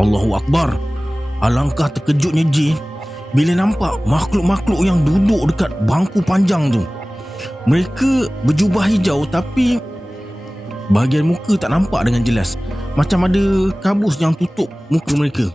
Allahu Akbar. Alangkah terkejutnya J bila nampak makhluk-makhluk yang duduk dekat bangku panjang tu. Mereka berjubah hijau tapi bahagian muka tak nampak dengan jelas, macam ada kabus yang tutup muka mereka.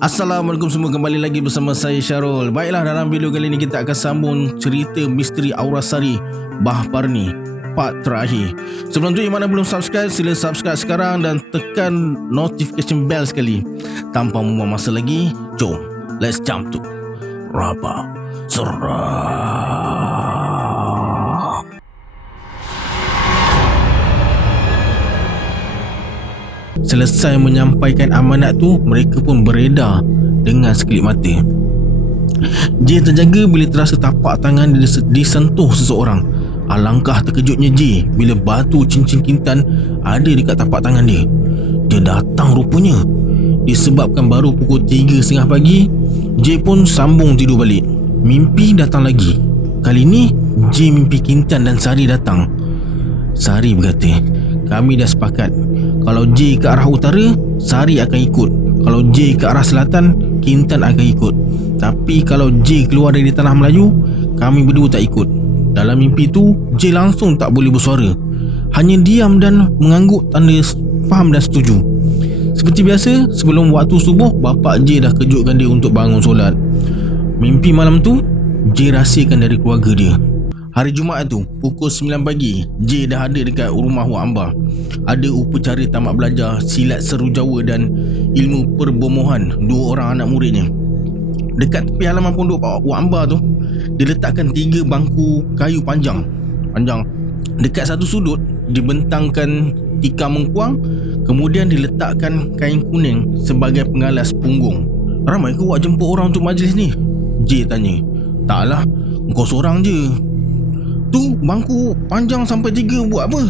Assalamualaikum semua, kembali lagi bersama saya Syarul. Baiklah, dalam video kali ini kita akan sambung cerita misteri Aurasari Bahparni part terakhir. Sebelum tu, yang mana belum subscribe, sila subscribe sekarang dan tekan notification bell sekali. Tanpa membuang masa lagi, jom let's jump to Rabak Seram. Selesai menyampaikan amanat tu, mereka pun beredar dengan sekelip mata. J terjaga bila terasa tapak tangan disentuh seseorang. Alangkah terkejutnya J bila batu cincin kintan ada dekat tapak tangan dia. Dia datang rupanya. Disebabkan baru pukul 3.30 pagi, J pun sambung tidur balik. Mimpi datang lagi. Kali ni J mimpi Kintan dan Sari datang. Sari berkata, "Kami dah sepakat, kalau J ke arah utara, Sari akan ikut. Kalau J ke arah selatan, Kintan akan ikut. Tapi kalau J keluar dari tanah Melayu, kami berdua tak ikut." Dalam mimpi tu, J langsung tak boleh bersuara. Hanya diam dan mengangguk tanda faham dan setuju. Seperti biasa, sebelum waktu subuh, bapak J dah kejutkan dia untuk bangun solat. Mimpi malam tu, J rahsiakan dari keluarga dia. Hari Jumaat tu, pukul 9 pagi, J dah ada dekat rumah Wak Amba. Ada upacara tamat belajar silat seru Jawa dan ilmu perbomohan dua orang anak muridnya. Dekat tepi halaman pondok Wak Amba tu, diletakkan 3 bangku kayu panjang. Dekat satu sudut dibentangkan tikar mengkuang, kemudian diletakkan kain kuning sebagai pengalas punggung. "Ramai ke awak jemput orang untuk majlis ni?" J tanya. "Taklah, kau seorang je." "Tu bangku panjang sampai 3 buat apa?"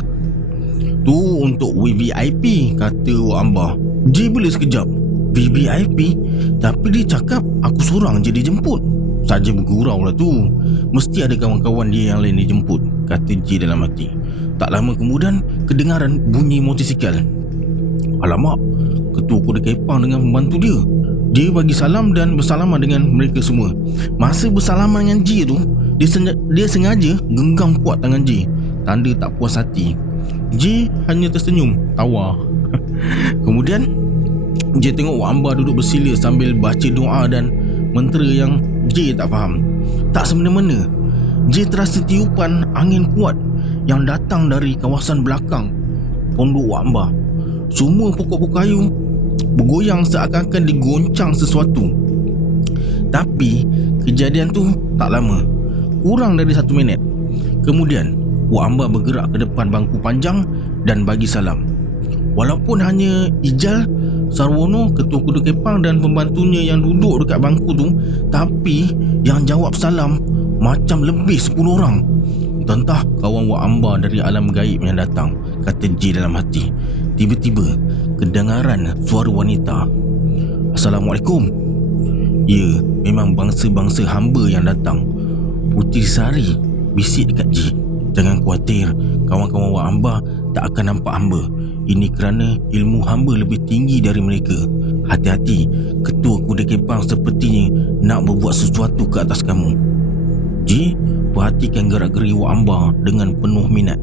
"Tu untuk VVIP," kata Wak Amba. J bela sekejap. "VVIP? Tapi dia cakap aku seorang je dijemput." "Saja bergurau lah tu. Mesti ada kawan-kawan dia yang lain dijemput," kata J dalam hati. Tak lama kemudian, kedengaran bunyi motosikal. "Alamak, ketua kuda kepang dengan pembantu dia." Dia bagi salam dan bersalaman dengan mereka semua. Masa bersalaman dengan J tu, dia sengaja genggam kuat tangan J, tanda tak puas hati. J hanya tersenyum tawa. Kemudian J tengok Wak Amba duduk bersila sambil baca doa dan mentera yang J tak faham. Tak semena-mena, J terasa tiupan angin kuat yang datang dari kawasan belakang pondok Wak Amba. Semua pokok-pokok kayu bergoyang seakan-akan digoncang sesuatu. Tapi kejadian tu tak lama, kurang dari 1 minit. Kemudian Wak Amba bergerak ke depan bangku panjang dan bagi salam. Walaupun hanya Ijal, Sarwono, ketua kuda kepang dan pembantunya yang duduk dekat bangku tu, tapi yang jawab salam macam lebih 10 orang. "Entah kawan Wak Amba dari alam gaib yang datang," kata J dalam hati. Tiba-tiba kedengaran suara wanita. "Assalamualaikum." "Ya, memang bangsa-bangsa hamba yang datang." Puteri Sari bisik dekat J. "Jangan khawatir, kawan-kawan Wak Amba tak akan nampak hamba. Ini kerana ilmu hamba lebih tinggi dari mereka. Hati-hati, ketua kuda kepang sepertinya nak berbuat sesuatu ke atas kamu." J perhatikan gerak-geri Wak Amba dengan penuh minat.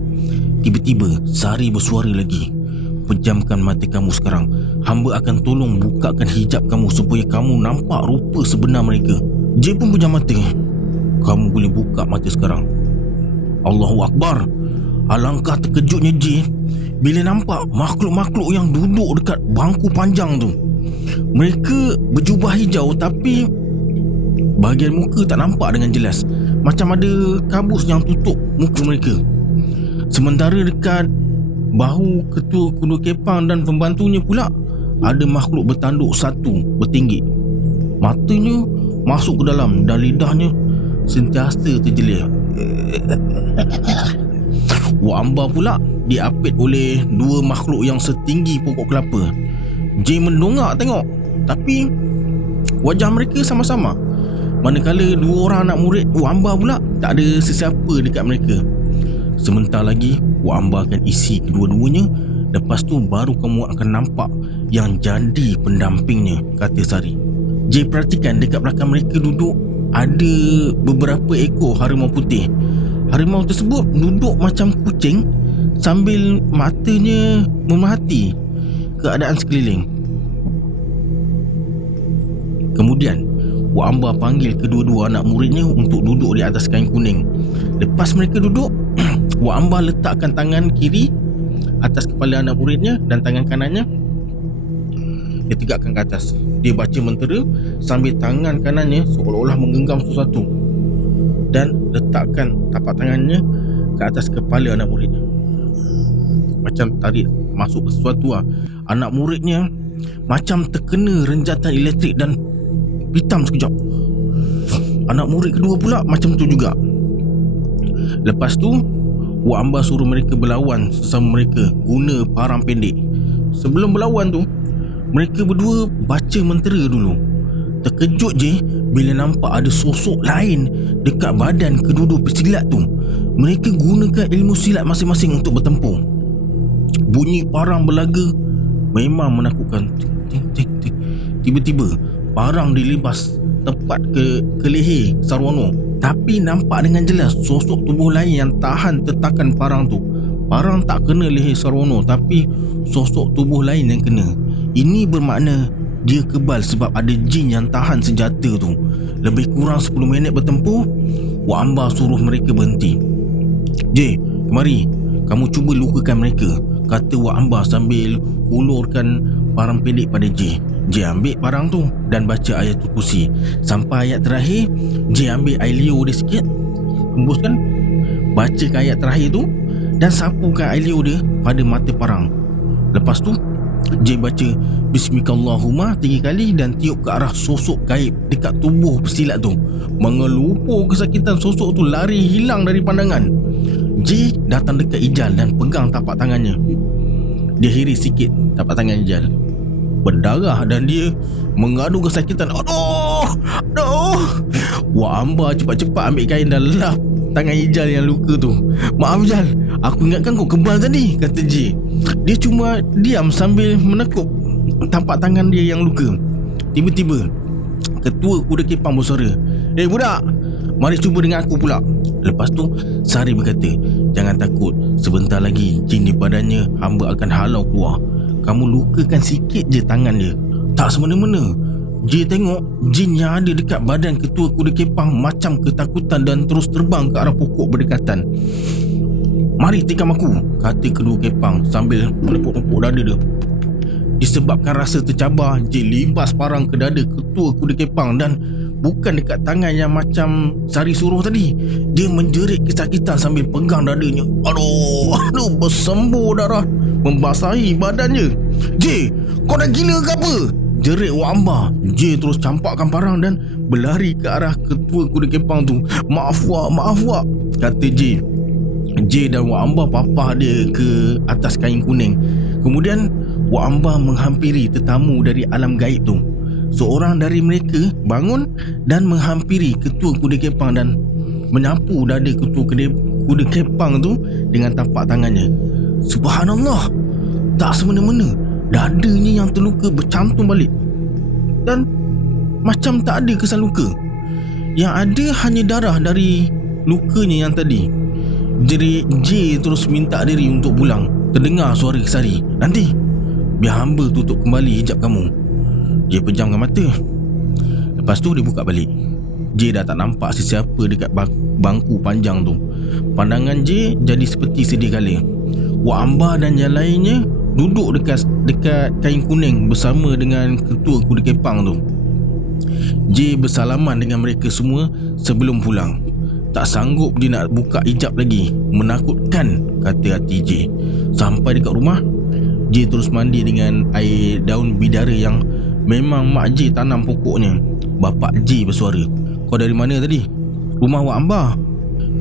Tiba-tiba Sari bersuara lagi. "Pejamkan mata kamu sekarang. Hamba akan tolong bukakan hijab kamu supaya kamu nampak rupa sebenar mereka." J pun pejam mata. "Kamu boleh buka mata sekarang." Allahu Akbar. Alangkah terkejutnya J bila nampak makhluk-makhluk yang duduk dekat bangku panjang tu. Mereka berjubah hijau tapi bahagian muka tak nampak dengan jelas, macam ada kabus yang tutup muka mereka. Sementara dekat bahu ketua kuda kepang dan pembantunya pula ada makhluk bertanduk satu bertinggi. Matanya masuk ke dalam dan lidahnya sentiasa terjelir. Wak Amba pula diapit oleh dua makhluk yang setinggi pokok kelapa. Jay mendongak tengok, tapi wajah mereka sama-sama. Manakala dua orang anak murid Wak Amba pula tak ada sesiapa dekat mereka. Sebentar lagi Wak Amba akan isi kedua-duanya. Lepas tu baru kamu akan nampak yang jadi pendampingnya, kata Sari. Jay perhatikan dekat belakang mereka duduk ada beberapa ekor harimau putih. Harimau tersebut duduk macam kucing sambil matanya memerhati keadaan sekeliling. Kemudian Wak Amba panggil kedua-dua anak muridnya untuk duduk di atas kain kuning. Lepas mereka duduk, Wak Amba letakkan tangan kiri atas kepala anak muridnya dan tangan kanannya dia tegakkan ke atas. Dia baca mentera sambil tangan kanannya seolah-olah menggenggam sesuatu dan letakkan tapak tangannya ke atas kepala anak muridnya, macam tarik masuk ke sesuatu lah. Anak muridnya macam terkena renjatan elektrik dan hitam sekejap. Anak murid kedua pula macam tu juga. Lepas tu Wak Amba suruh mereka berlawan sesama mereka guna parang pendek. Sebelum berlawan tu, mereka berdua baca mentera dulu. Terkejut je bila nampak ada sosok lain dekat badan kedua-dua pesilat tu. Mereka gunakan ilmu silat masing-masing untuk bertempur. Bunyi parang berlaga memang menakutkan. Tiba-tiba parang dilibas tepat ke leher Sarwono. Tapi nampak dengan jelas sosok tubuh lain yang tahan tetakan parang tu. Parang tak kena leher Sarwono, tapi sosok tubuh lain yang kena. Ini bermakna dia kebal sebab ada jin yang tahan senjata tu. Lebih kurang 10 minit bertempur, Wak Amba suruh mereka berhenti. Jay, kemari, kamu cuba lukakan mereka, kata Wak Amba sambil ulurkan parang pendek pada Jay. Jay ambil parang tu dan baca ayatul kursi. Sampai ayat terakhir, Jay ambil air liur dia sikit, hembuskan, bacakan ayat terakhir tu dan sapukan air liur dia pada mata parang. Lepas tu Jay baca Bismillahirrahmanirrahim 3 kali dan tiup ke arah sosok gaib dekat tubuh pesilat tu. Mengelupo kesakitan, sosok tu lari hilang dari pandangan. Jay datang dekat Ijal dan pegang tapak tangannya. Dia hiris sikit tapak tangan Ijal, berdarah dan dia mengadu kesakitan. Aduh, aduh. Wak Amba cepat-cepat ambil kain dan lap tangan Ijal yang luka tu. Maaf Ijal, aku ingatkan kau kebal tadi, kata Jay. Dia cuma diam sambil menekuk tapak tangan dia yang luka. Tiba-tiba ketua kuda kepang bersuara, budak, mari cuba dengan aku pula. Lepas tu Sari berkata, jangan takut, sebentar lagi jin di badannya hamba akan halau keluar. Kamu lukakan sikit je tangan dia. Tak semena-mena. Jay tengok jin yang ada dekat badan ketua kuda kepang macam ketakutan dan terus terbang ke arah pokok berdekatan. Mari tikam aku, kata kedua kepang sambil menepuk-nepuk dada dia. Disebabkan rasa tercabar, Jay libas parang ke dada ketua kuda kepang dan bukan dekat tangan yang macam Sari suruh tadi. Dia menjerit kesakitan sambil pegang dadanya. Aduh, bersembur darah membasahi badannya. Jay, kau dah gila ke apa? Jerit Wak Amba. Jay terus campakkan parang dan berlari ke arah ketua kuda kepang tu. Maaf Wak, kata Jay. Jay dan Wak Amba papah dia ke atas kain kuning. Kemudian Wak Amba menghampiri tetamu dari alam gaib tu. Seorang dari mereka bangun dan menghampiri ketua kuda kepang dan menyapu dada ketua kuda kepang tu dengan tapak tangannya. Subhanallah, tak semena-mena dadanya yang terluka bercantum balik dan macam tak ada kesan luka. Yang ada hanya darah dari lukanya yang tadi. Jerit Jay terus minta diri untuk pulang. Terdengar suara Sari, nanti biar hamba tutup kembali hijab kamu. Jay pejamkan mata. Lepas tu dia buka balik. Jay dah tak nampak sesiapa dekat bangku panjang tu. Pandangan Jay jadi seperti sedia kala. Wak Amba dan yang lainnya duduk dekat kain kuning bersama dengan ketua kuda kepang tu. Jay bersalaman dengan mereka semua sebelum pulang. Tak sanggup dia nak buka hijab lagi. Menakutkan, kata hati Jay. Sampai dekat rumah, J terus mandi dengan air daun bidara yang memang Mak J tanam pokoknya. Bapak J bersuara, "Kau dari mana tadi?" "Rumah Wak Ambah."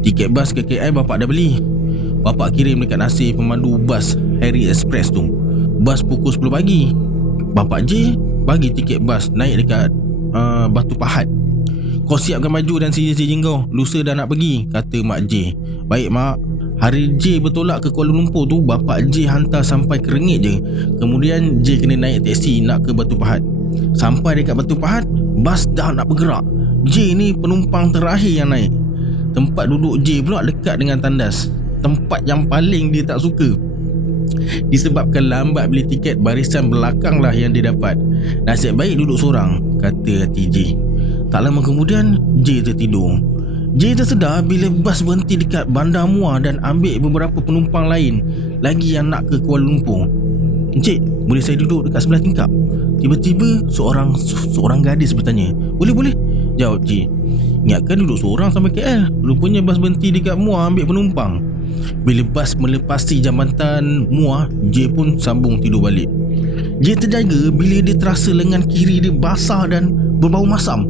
"Tiket bas ke KL bapak dah beli. Bapak kirim dekat nasi pemandu bas Harry Express tu. Bas pukul 10 pagi. Bapak J bagi tiket bas naik dekat Batu Pahat. Kau siapkan baju dan sijil-sijil kau, lusa dah nak pergi," kata Mak J. "Baik Mak." Hari J bertolak ke Kuala Lumpur tu, Bapak J hantar sampai Kerengit je. Kemudian J kena naik teksi nak ke Batu Pahat. Sampai dekat Batu Pahat, bas dah nak bergerak. J ni penumpang terakhir yang naik. Tempat duduk J pula dekat dengan tandas, tempat yang paling dia tak suka. Disebabkan lambat beli tiket, barisan belakang lah yang dia dapat. "Nasib baik duduk seorang," kata hati J. Tak lama kemudian J tertidur. J tersedar bila bas berhenti dekat Bandar Muar dan ambil beberapa penumpang lain lagi yang nak ke Kuala Lumpur. "Encik, boleh saya duduk dekat sebelah tingkap?" Tiba-tiba seorang gadis bertanya. Boleh," jawab J. "Ingatkan duduk seorang sampai KL. Rupanya bas berhenti dekat Muar ambil penumpang." Bila bas melepasi jambatan Muar, J pun sambung tidur balik. J terjaga bila dia terasa lengan kiri dia basah dan berbau masam.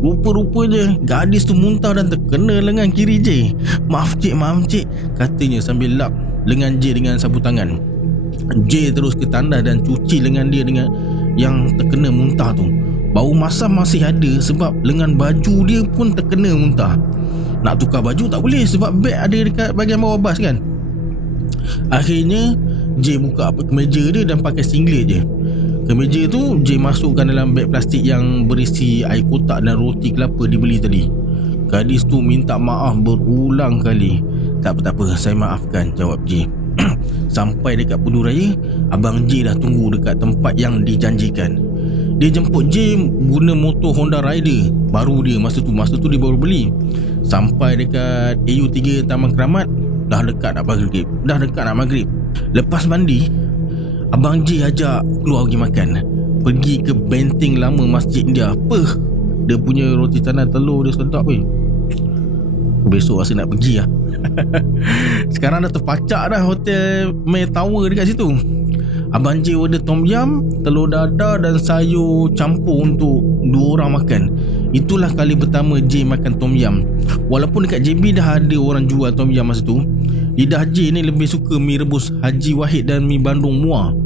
Rupa-rupanya gadis tu muntah dan terkena lengan kiri J. Maaf cik," katanya sambil lap lengan J dengan sapu tangan. J terus ke tandas dan cuci lengan dia dengan yang terkena muntah tu. Bau masam masih ada sebab lengan baju dia pun terkena muntah. Nak tukar baju tak boleh sebab beg ada dekat bahagian bawah bas kan. Akhirnya J buka kemeja dia dan pakai singlet je. Kemeja tu J masukkan dalam beg plastik yang berisi air kotak dan roti kelapa dibeli tadi. Gadis tu minta maaf berulang kali. Tak apa, saya maafkan," jawab J. Sampai dekat Pudu Raya, Abang J dah tunggu dekat tempat yang dijanjikan. Dia jemput J guna motor Honda Rider baru dia masa tu dia baru beli. Sampai dekat AU3 Taman Keramat, dah dekat nak maghrib. Lepas mandi, Abang J ajak keluar pergi makan. Pergi ke benteng lama Masjid India. Apa? Dia punya roti canai telur dia sedap weh. Besok rasa nak pergi lah. Sekarang dah terpacak dah hotel May Tower dekat situ. Abang J order tom yum, telur dadar dan sayur campur untuk 2 orang makan. Itulah kali pertama J makan tom yum. Walaupun dekat JB dah ada orang jual tom yum masa tu, lidah J ni lebih suka mi rebus Haji Wahid dan mi Bandung Muar.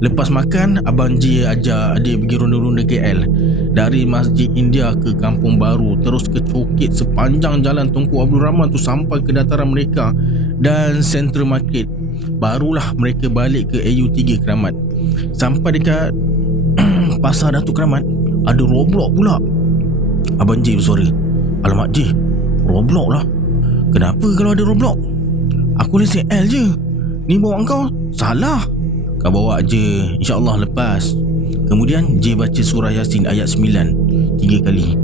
Lepas makan, Abang J ajak dia pergi ronda-ronda KL. Dari Masjid India ke Kampung Baru, terus ke Cokit sepanjang jalan Tunku Abdul Rahman tu sampai ke Dataran Merdeka dan Central Market. Barulah mereka balik ke AU3 Keramat. Sampai dekat Pasar Datuk Keramat, ada roadblock pula. Abang J bersuara, "Alamak J, roadblock lah." "Kenapa kalau ada roadblock? Aku lesen L je. Ni bawa kau salah." "Kau bawa je, InsyaAllah lepas." Kemudian J baca surah Yasin ayat 9 3 kali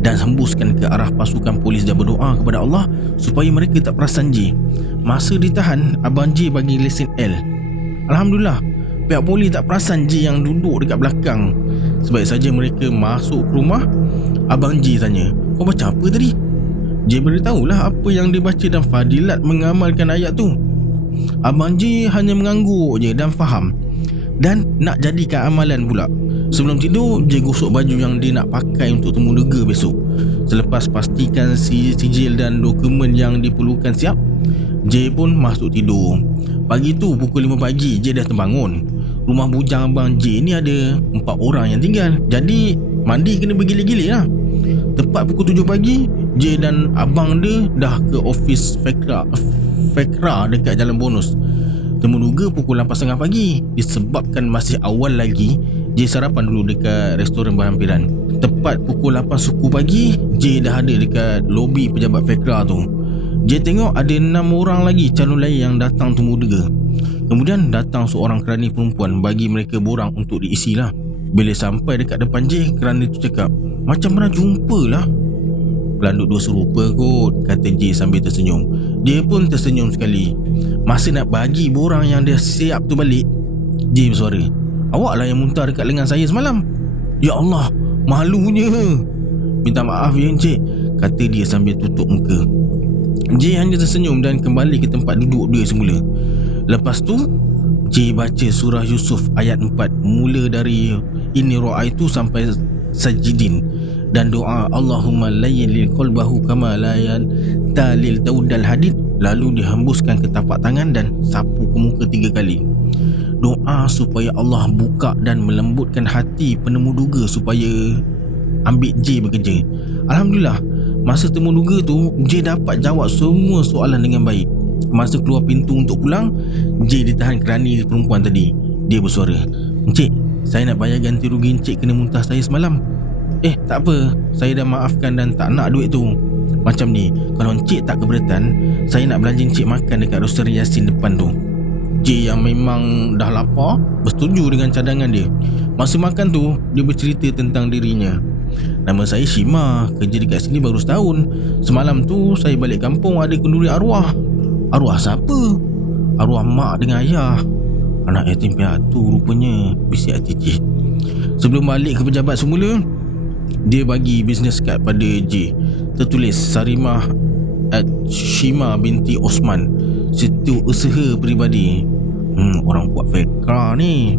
dan hembuskan ke arah pasukan polis dan berdoa kepada Allah supaya mereka tak perasan J. Masa ditahan, Abang J bagi lesen L. Alhamdulillah, pihak polis tak perasan J yang duduk dekat belakang. Sebaik saja mereka masuk ke rumah, Abang J tanya, "Kau baca apa tadi?" J beritahulah apa yang dia baca dan fadilat mengamalkan ayat tu. Abang J hanya mengangguk je dan faham dan nak jadikan amalan pula. Sebelum tidur, J gosok baju yang dia nak pakai untuk temu lega besok. Selepas pastikan sijil dan dokumen yang diperlukan siap, J pun masuk tidur. Pagi tu pukul 5 pagi J dah terbangun. Rumah bujang Abang J ni ada 4 orang yang tinggal, jadi mandi kena bergilir-gilir lah. Tepat pukul 7 pagi, J dan abang dia dah ke office Fekra dekat Jalan Bonus. Temu duga pukul 8.30 pagi. Disebabkan masih awal lagi, J sarapan dulu dekat restoran berhampiran. Tepat pukul 8 suku pagi, J dah ada dekat lobi pejabat Fekra tu. J tengok ada 6 orang lagi calon lain yang datang temu duga. Kemudian datang seorang kerani perempuan bagi mereka borang untuk diisi lah. Bila sampai dekat depan J, kerani tu cakap, "Macam pernah jumpa lah." "Pelanduk dua serupa kot," kata J sambil tersenyum. Dia pun tersenyum sekali. Masa nak bagi borang yang dia siap tu balik, J bersuara, "Awak lah yang muntah dekat lengan saya semalam." "Ya Allah, malunya." "Minta maaf ya encik," kata dia sambil tutup muka. J hanya tersenyum dan kembali ke tempat duduk dia semula. Lepas tu, J baca surah Yusuf ayat 4 mula dari inni ra'aitu sampai sajidin dan doa Allahumma layyil qalbahu kama layan talil daudal hadid, lalu dihembuskan ke tapak tangan dan sapu ke muka 3 kali. Doa supaya Allah buka dan melembutkan hati penemu duga supaya ambil J bekerja. Alhamdulillah, masa temu duga tu J dapat jawab semua soalan dengan baik. Masa keluar pintu untuk pulang, J ditahan kerani perempuan tadi. Dia bersuara, "Encik, saya nak bayar ganti rugi encik kena muntah saya semalam." Tak apa, saya dah maafkan dan tak nak duit tu. Macam ni, kalau encik tak keberatan, saya nak belanja encik makan dekat Roastery Yasin depan tu. J yang memang dah lapar bersetuju dengan cadangan dia. Masa makan tu, dia bercerita tentang dirinya. "Nama saya Shima, kerja dekat sini baru setahun. Semalam tu saya balik kampung ada kenduri arwah." "Arwah siapa?" "Arwah mak dengan ayah. Anak yatim piatu rupanya," bisik hati J. Sebelum balik ke pejabat semula, dia bagi business card pada J. Tertulis Sarimah at Shima binti Osman, situ usaha peribadi. Orang kuat fekra ni.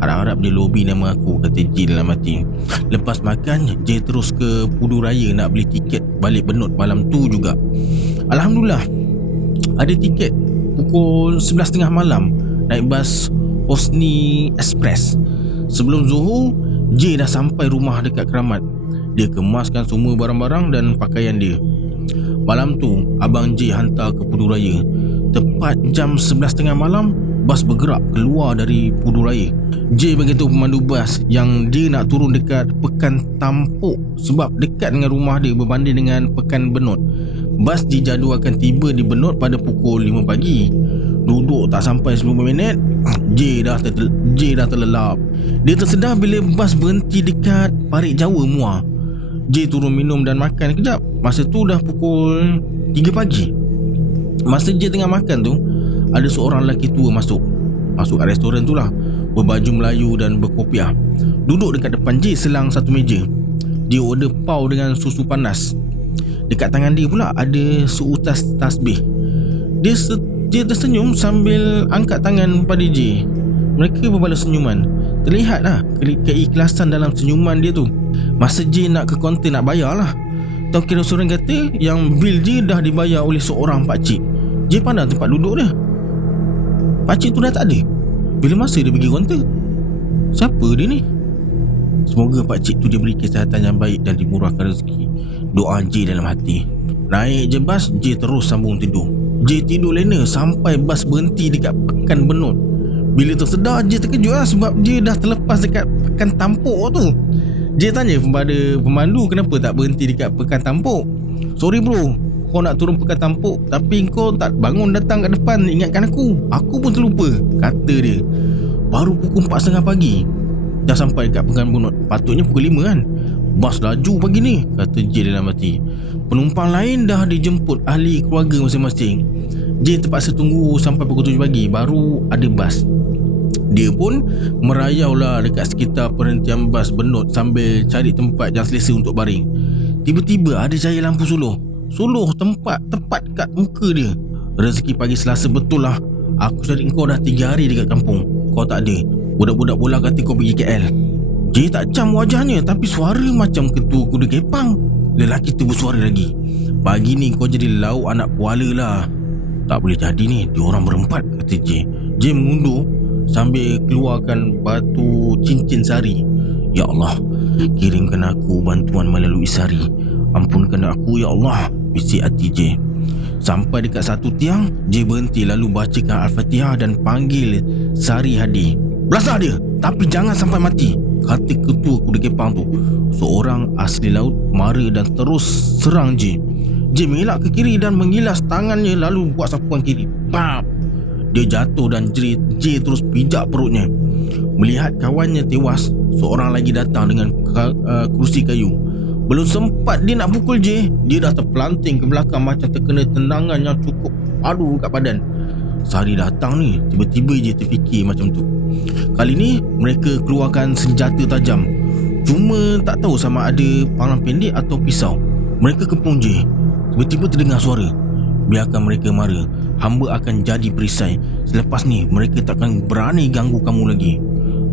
Harap-harap dia lobby nama aku, kata J dalam hati. Lepas makan, J terus ke Pudu Raya nak beli tiket balik Benut malam tu juga. Alhamdulillah, ada tiket pukul 11.30 malam naik bas Hosni Express. Sebelum Zuhur, J dah sampai rumah dekat Keramat. Dia kemaskan semua barang-barang dan pakaian dia. Malam tu, abang J hantar ke Pudu Raya. Tepat jam 11.30 malam, bas bergerak keluar dari Pudu Raya. J beritahu pemandu bas yang dia nak turun dekat Pekan Tampuk sebab dekat dengan rumah dia berbanding dengan Pekan Benut. Bas dijadualkan tiba di Benut pada pukul 5 pagi. Duduk tak sampai 10 minit, J dah terlelap. Dia tersedar bila bas berhenti dekat Parit Jawa Muar. J turun minum dan makan kejap. Masa tu dah pukul 3 pagi. Masa J tengah makan tu, ada seorang lelaki tua masuk kat restoran tu lah, berbaju Melayu dan berkopiah. Duduk dekat depan J selang satu meja. Dia order pau dengan susu panas. Dekat tangan dia pula ada seutas tasbih. Dia tersenyum sambil angkat tangan pada J. Mereka berbalas senyuman. Terlihat lah keikhlasan dalam senyuman dia tu. Masa J nak ke kaunter nak bayar lah, tokek restoran kata yang bil J dah dibayar oleh seorang pakcik. J pandang tempat duduk dia. Pakcik tu dah tak ada. Bila masa dia pergi kaunter? Siapa dia ni? Semoga pakcik tu diberi kesihatan yang baik dan dimurahkan rezeki, doa J dalam hati. Naik je bas, J terus sambung tidur. J tidur lena sampai bas berhenti dekat Pekan Benut. Bila tersedar, J terkejut lah sebab J dah terlepas dekat Pekan Tampuk tu. J tanya kepada pemandu kenapa tak berhenti dekat Pekan Tampuk. "Sorry bro, kau nak turun Pekan Tampuk tapi kau tak bangun datang kat depan ingatkan aku. Aku pun terlupa," kata dia. "Baru pukul 4.30 pagi dah sampai dekat Pekan Benut. Patutnya pukul 5 kan. Bas laju pagi ni," kata J dalam hati. Penumpang lain dah dijemput ahli keluarga masing-masing. J terpaksa tunggu sampai pukul 7 pagi baru ada bas. Dia pun merayau lah dekat sekitar perhentian bas Benut sambil cari tempat yang selesa untuk baring. Tiba-tiba ada cahaya lampu suluh tempat tepat kat muka dia. "Rezeki pagi Selasa betul lah. Aku cari kau dah 3 hari dekat kampung. Kau tak ada. Budak-budak bola kata kau pergi KL." J tak cam wajahnya, tapi suara macam ketua kuda kepang. Lelaki tu bersuara lagi, "Pagi ni kau jadi lauk anak kuala lah." "Tak boleh jadi ni, diorang berempat," kata J. J mengundur sambil keluarkan batu cincin sari. "Ya Allah, kirimkan aku bantuan melalui sari. Ampunkan aku ya Allah," bisik hati J. Sampai dekat satu tiang, J berhenti lalu bacakan Al-Fatihah dan panggil Sari Hadi. "Belasah dia, tapi jangan sampai mati," kata ketua kuda kepang tu. Seorang asli laut mara dan terus serang J. J mengelak ke kiri dan mengilas tangannya lalu buat sapuan kiri. Bam! Dia jatuh dan J terus pijak perutnya. Melihat kawannya tewas, seorang lagi datang dengan kerusi kayu. Belum sempat dia nak pukul J, dia dah terpelanting ke belakang macam terkena tendangan yang cukup padu kat badan. Sari datang ni, tiba-tiba je terfikir macam tu. Kali ni mereka keluarkan senjata tajam. Cuma tak tahu sama ada parang pendek atau pisau. Mereka kepung J. Tiba-tiba terdengar suara. Biarkan mereka mara. Hamba akan jadi perisai. Selepas ni mereka takkan berani ganggu kamu lagi.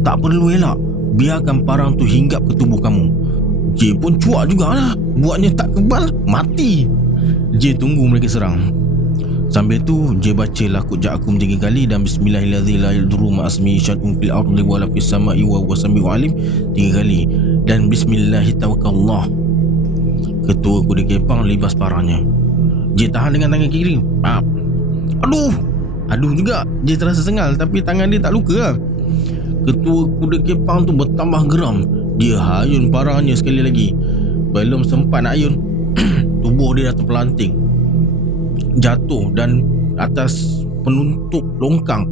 Tak perlu elak. Biarkan parang tu hinggap ke tubuh kamu. J pun cuak jugalah. Buatnya tak kebal, mati. J tunggu mereka serang. Sambil tu J baca lakut ja'akum 3 kali dan bismillahirrahmanirrahim ma'asmi syad'un fil ardi wa la fis sama'i wa huwa sami'ul alim 3 kali dan bismillahirrahmanirrahim. Ketua kuda kepang libas parahnya. J tahan dengan tangan kiri. Aduh juga. J terasa sengal tapi tangan dia tak luka lah. Ketua kuda kepang tu bertambah geram. Dia hayun parahnya sekali lagi. Belum sempat nak ayun tubuh dia dah terpelanting, jatuh dan atas penutup longkang.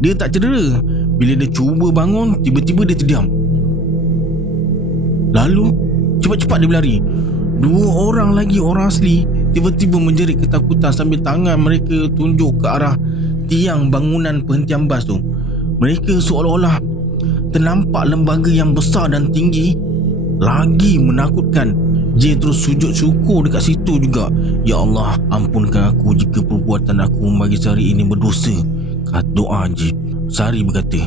Dia tak cedera. Bila dia cuba bangun, tiba-tiba dia terdiam. Lalu cepat-cepat dia berlari. 2 orang lagi orang asli tiba-tiba menjerit ketakutan sambil tangan mereka tunjuk ke arah tiang bangunan penghentian bas tu. Mereka seolah-olah ternampak lembaga yang besar dan tinggi lagi menakutkan. J terus sujud syukur dekat situ juga. Ya Allah, ampunkan aku jika perbuatan aku bagi Sari ini berdosa. Kata doa J. Sari berkata,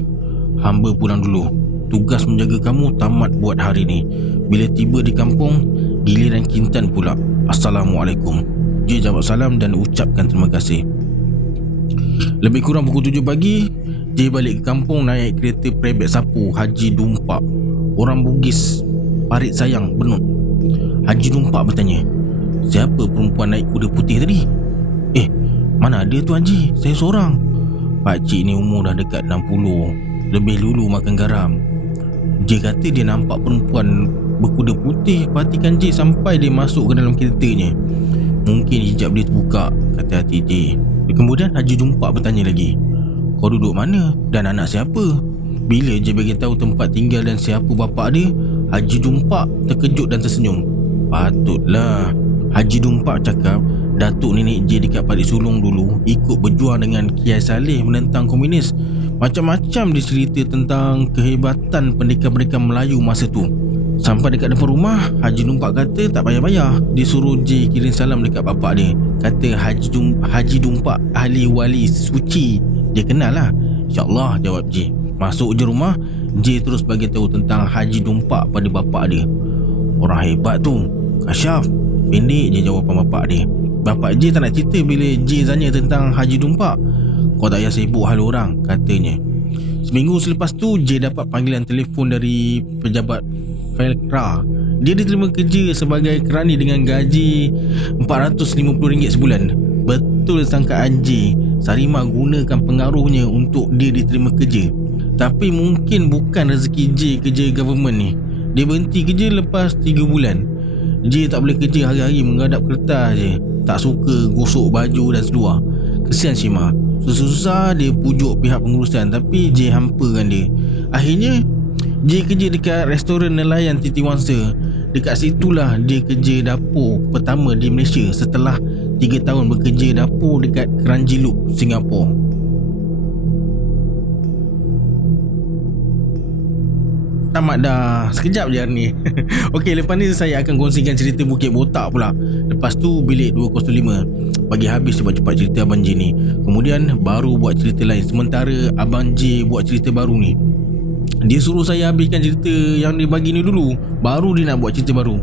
hamba pulang dulu. Tugas menjaga kamu tamat buat hari ni. Bila tiba di kampung, giliran Kintan pula. Assalamualaikum. J jawab salam dan ucapkan terima kasih. Lebih kurang pukul 7 pagi, J balik ke kampung naik kereta private sapu Haji Dumpak, orang Bugis Parit Sayang, Benut. Haji Dumpak bertanya, siapa perempuan naik kuda putih tadi? Mana ada tu Haji? Saya seorang. Pakcik ni umur dah dekat 60, lebih dulu makan garam. J kata dia nampak perempuan berkuda putih. Perhatikan J sampai dia masuk ke dalam keretanya. Mungkin hijab dia terbuka, kata hati J. Kemudian Haji Dumpak bertanya lagi, kau duduk mana dan anak siapa? Bila J bagi tahu tempat tinggal dan siapa bapa dia, Haji Dumpak terkejut dan tersenyum. Patutlah. Haji Dumpak cakap datuk nenek J dekat Parit Sulong dulu ikut berjuang dengan Kiai Saleh menentang komunis. Macam-macam dia cerita tentang kehebatan pendekar-pendekar Melayu masa tu. Sampai dekat depan rumah, Haji Dumpak kata tak payah-payah. Dia suruh J kirim salam dekat bapak dia. Kata Haji Dumpak ahli wali suci. Dia kenal lah. InsyaAllah, jawab J. Masuk je rumah, J terus bagi tahu tentang Haji Dumpak pada bapak dia. Orang hebat tu, Kasyaf. Pendek je jawapan bapak dia. Bapak J tak nak cerita bila J tanya tentang Haji Dumpak. Kau tak payah sibuk hal orang, katanya. Seminggu selepas tu, J dapat panggilan telefon dari pejabat Felkra. Dia diterima kerja sebagai kerani dengan gaji RM450 sebulan. Betul sangkaan J, Sarima gunakan pengaruhnya untuk dia diterima kerja. Tapi mungkin bukan rezeki J kerja government ni. Dia berhenti kerja lepas 3 bulan. J tak boleh kerja hari-hari menghadap kertas je. Tak suka gosok baju dan seluar. Kesian Shima. Susah-susah dia pujuk pihak pengurusan, tapi J hampakan dia. Akhirnya J kerja dekat restoran nelayan Titi Wangsa. Dekat situlah dia kerja dapur pertama di Malaysia setelah 3 tahun bekerja dapur dekat Kranji Loop, Singapura. Tamat dah. Sekejap je hari ni. Okey, lepas ni saya akan kongsikan cerita Bukit Botak pula. Lepas tu bilik 205. Bagi habis cepat-cepat cerita Abang J ni. Kemudian baru buat cerita lain. Sementara Abang J buat cerita baru ni, dia suruh saya habiskan cerita yang dia bagi ni dulu, baru dia nak buat cerita baru.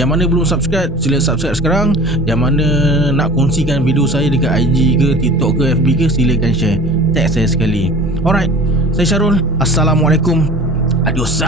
Yang mana belum subscribe, sila subscribe sekarang. Yang mana nak kongsikan video saya dekat IG ke, TikTok ke, FB ke, silakan share. Tag saya sekali. Alright, saya Syarul. Assalamualaikum. Adios.